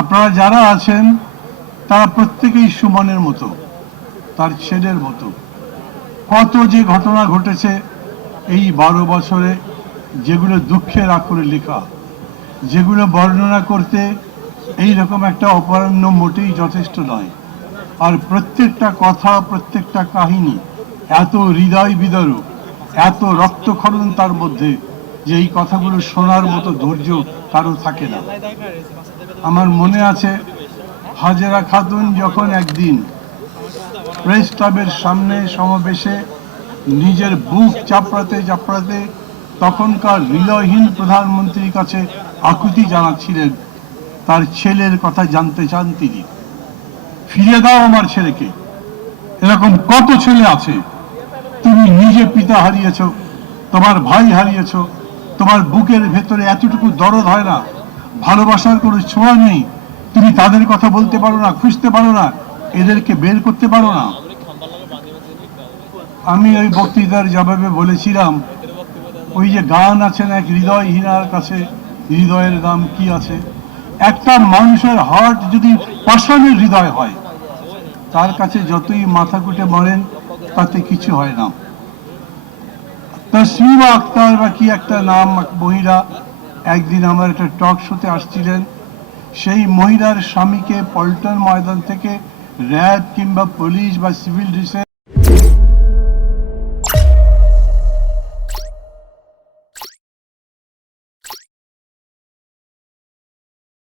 আপনারা যারা আছেন, তারা প্রত্যেকেই সুমনের মতো, তার ছেলের মতো। কত যে ঘটনা ঘটেছে এই বারো বছরে, যেগুলো দুঃখের আক্ষরে লেখা, যেগুলো বর্ণনা করতে এই রকম একটা অপরাহ্ন মোটেই যথেষ্ট নয়। আর প্রত্যেকটা কথা, প্রত্যেকটা কাহিনী এত হৃদয় বিদারক, এত রক্তক্ষরণ তার মধ্যে যে এই কথাগুলো শোনার মতো ধৈর্য কারও থাকে না। আমার মনে আছে, হাজেরা খাতুন যখন একদিন প্রেস ক্লাবের সামনে সমাবেশে নিজের বুক চাপড়াতে চাপড়াতে তখনকার হৃদয়হীন প্রধানমন্ত্রীর কাছে আকুতি জানাচ্ছিলেন, তার ছেলের কথা জানতে চান তিনি। ফিরে দাও আমার ছেলেকে। এরকম কত ছেলে আছে, তুমি নিজে পিতা হারিয়েছ, তোমার ভাই হারিয়েছ, তোমার বুকের ভেতরে এতটুকু দরদ হয় না ভালোবাসার কোনো ছোঁয়া নেই। তুমি তাদের কথা বলতে পারো না, খুঁজতে পারো না, এদেরকে বের করতে পারো না। আমি ওই বক্তৃতার জবাবে বলেছিলাম, ওই যে গান আছে না, এক হৃদয়হীনার কাছে হৃদয়ের দাম কি আছে? একটা মানুষের হার্ট যদি পাষাণের হৃদয় হয়, তার কাছে যতই মাথা কুটে মরেন, তাতে কিছু হয় না। তসলিমা আক্তার বা কি একটা নাম মহিলা একদিন আমার একটা টক শোতে আসছিলেন। সেই মহিলার স্বামীকে পল্টন ময়দান থেকে র্যাব কিংবা পুলিশ বা সিভিল ডিসে